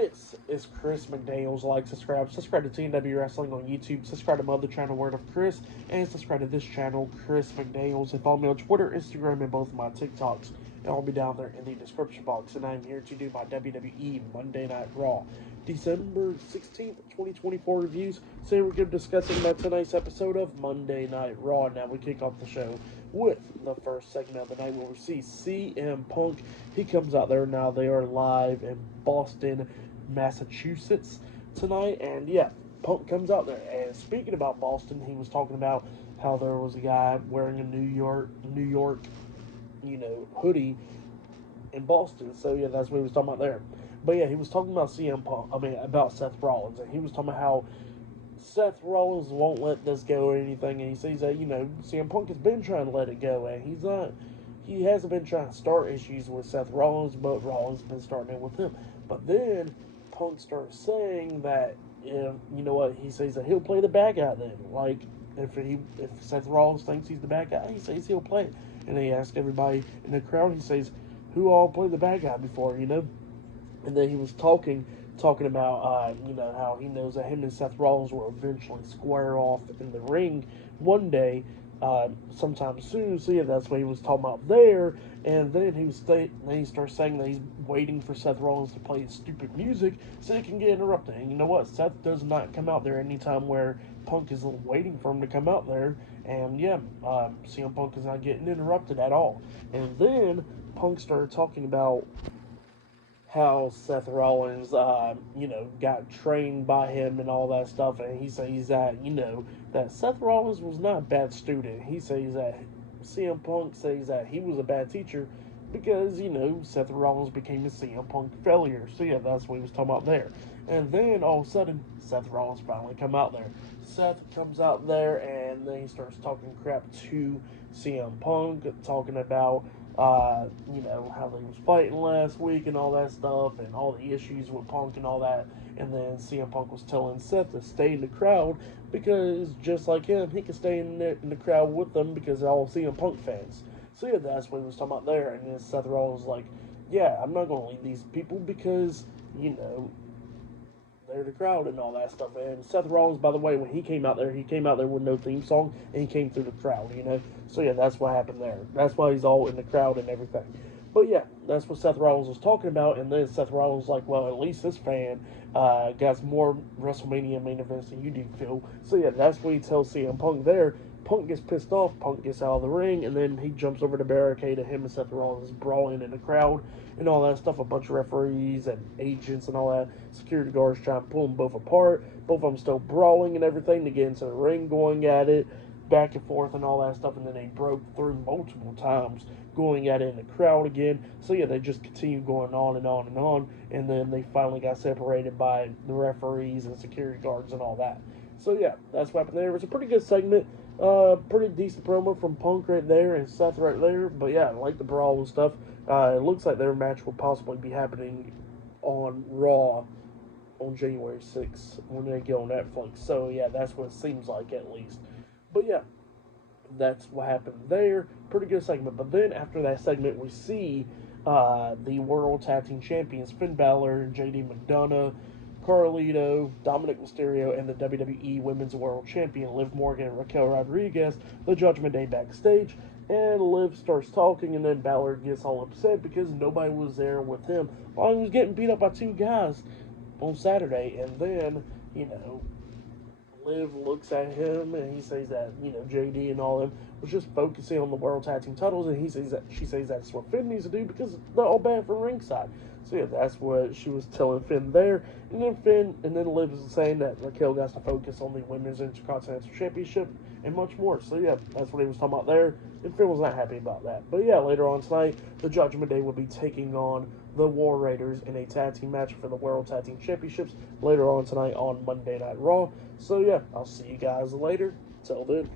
This is Chris McDaniels. Like, subscribe to TNW Wrestling on YouTube, subscribe to my other channel, Word of Chris, and subscribe to this channel, Chris McDaniels, and follow me on Twitter, Instagram, and both of my TikToks. And I'll be down there in the description box. And I'm here to do my WWE Monday Night Raw, December 16th, 2024 reviews. So we're going to be discussing about tonight's episode of Monday Night Raw. Now we kick off the show with the first segment of the night where we see CM Punk. He comes out there now. They are live in Boston, Massachusetts tonight. And yeah, Punk comes out there. And speaking about Boston, he was talking about how there was a guy wearing a New York, hoodie in Boston. So yeah, that's what he was talking about there. But yeah, he was talking about about Seth Rollins, and he was talking about how Seth Rollins won't let this go or anything, and he says that, CM Punk has been trying to let it go, and he hasn't been trying to start issues with Seth Rollins, but Rollins has been starting it with him. But then Punk starts saying that, he says that he'll play the bad guy then. Like, if Seth Rollins thinks he's the bad guy, he says he'll play it. And he asks everybody in the crowd, he says, who all played the bad guy before, And then he was talking about, how he knows that him and Seth Rollins will eventually square off in the ring one day, sometime soon. So yeah, that's what he was talking about there. And then he starts saying that he's waiting for Seth Rollins to play his stupid music so he can get interrupted. And you know what? Seth does not come out there anytime where Punk is waiting for him to come out there. And yeah, CM Punk is not getting interrupted at all. And then Punk started talking about how Seth Rollins, got trained by him and all that stuff, and he says that, that Seth Rollins was not a bad student. He says that CM Punk says that he was a bad teacher because, Seth Rollins became a CM Punk failure. So yeah, that's what he was talking about there. And then all of a sudden, Seth Rollins finally come out there. Seth comes out there, and then he starts talking crap to CM Punk, talking about how they was fighting last week and all that stuff, and all the issues with Punk and all that. And then CM Punk was telling Seth to stay in the crowd because just like him, he can stay in the crowd with them because they're all CM Punk fans. So yeah, that's what he was talking about there. And then Seth Rollins was like, yeah, I'm not going to leave these people because, they're the crowd and all that stuff. And Seth Rollins, by the way, when he came out there with no theme song, and he came through the crowd, So yeah, that's what happened there. That's why he's all in the crowd and everything. But yeah, that's what Seth Rollins was talking about. And then Seth Rollins was like, well, at least this fan got more WrestleMania main events than you do, Phil. So yeah, that's what he tells CM Punk there. Punk gets pissed off, Punk gets out of the ring, and then he jumps over the barricade, and him and Seth Rollins brawling in the crowd and all that stuff. A bunch of referees and agents and all that, security guards trying to pull them both apart. Both of them still brawling and everything to get into the ring, going at it, back and forth and all that stuff, and then they broke through multiple times, going at it in the crowd again. So yeah, they just continue going on and on and on, and then they finally got separated by the referees and security guards and all that. So yeah, that's what happened there. It was a pretty good segment. Pretty decent promo from Punk right there and Seth right there. But yeah, I like the brawl and stuff. It looks like their match will possibly be happening on Raw on January 6th when they go on Netflix. So yeah, that's what it seems like at least. But yeah, that's what happened there. Pretty good segment. But then after that segment, we see the World Tag Team Champions Finn Balor, JD McDonough, Carlito, Dominic Mysterio, and the WWE Women's World Champion Liv Morgan and Raquel Rodriguez, the Judgment Day backstage. And Liv starts talking, and then Balor gets all upset because nobody was there with him while he was getting beat up by two guys on Saturday. And then, Liv looks at him and he says that, JD and all them was just focusing on the World Tag Team titles, and she says that's what Finn needs to do because they're all banned from ringside. So yeah, that's what she was telling Finn there. And then Liv is saying that Raquel got to focus on the Women's Intercontinental Championship and much more. So yeah, that's what he was talking about there. And Finn was not happy about that. But yeah, later on tonight, the Judgment Day will be taking on the War Raiders in a tag team match for the World Tag Team Championships later on tonight on Monday Night Raw. So yeah, I'll see you guys later. Till then.